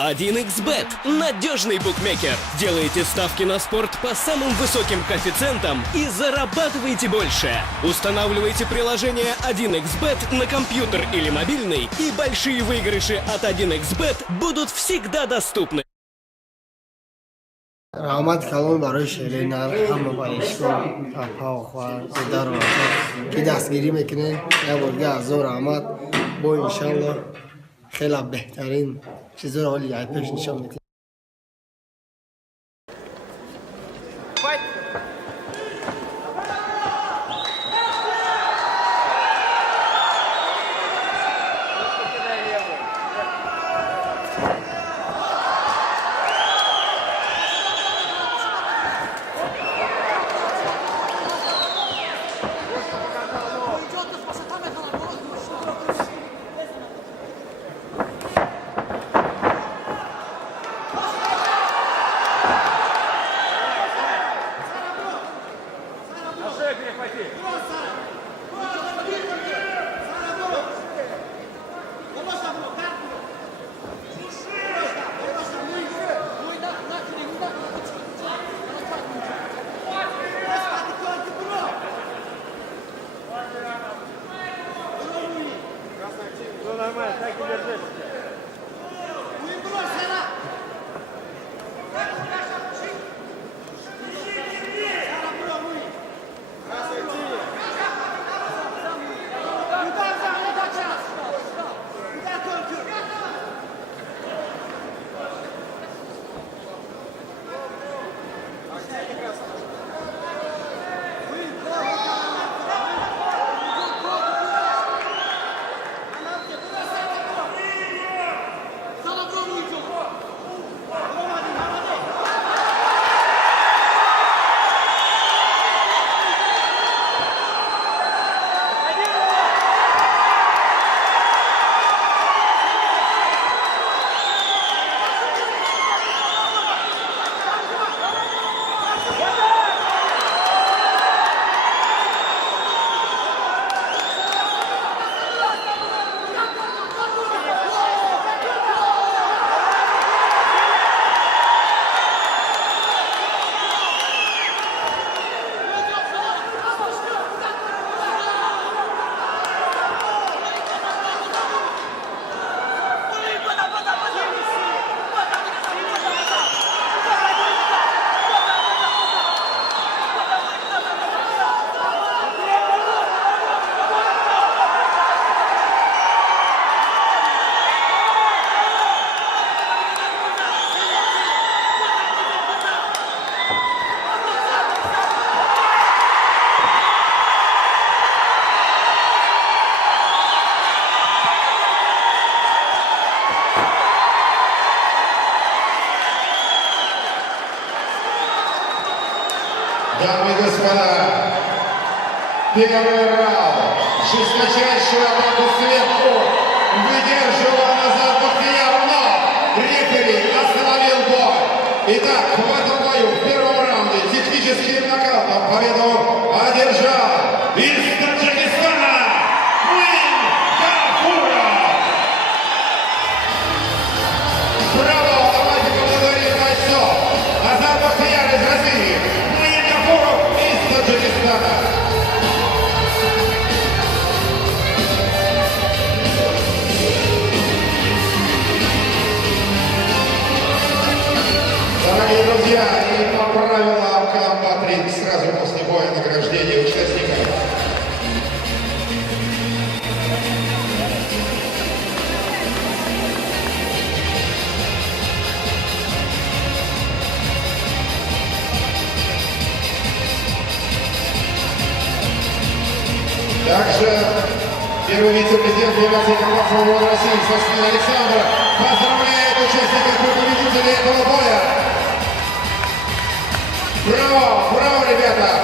1xBet – надежный букмекер. Делайте ставки на спорт по самым высоким коэффициентам и зарабатывайте больше. Устанавливайте приложение 1xBet на компьютер или мобильный, и большие выигрыши от 1xBet будут всегда доступны. رحمت کلان برای شیرینر همه برایشگاه پاپا و خواه زدار و که دستگیری میکنه یه بارگه از رحمت با انشالله خیلی بهترین چیزا رو حالی پیش نشان میده. Нормально, так и держись. Дамы и господа, первый раунд жесточайшую атаку сверху выдерживал назад Бахтияр, но рефери остановил бой. Итак, в этом бою в первом раунде техническим нокаутом победу одержал из Таджикистана Муин Гафуров. Браво, давайте поблагодарим бойцов. Азат Бахтияр из России. Из Таджикистана. Дорогие друзья, и по правилам комбат ринг сразу после боя награждения участников. Также первый вице-президент Федерации команд «Свобода России» Соснин Александр поздравляет участников и победителей этого боя. Браво, браво, ребята!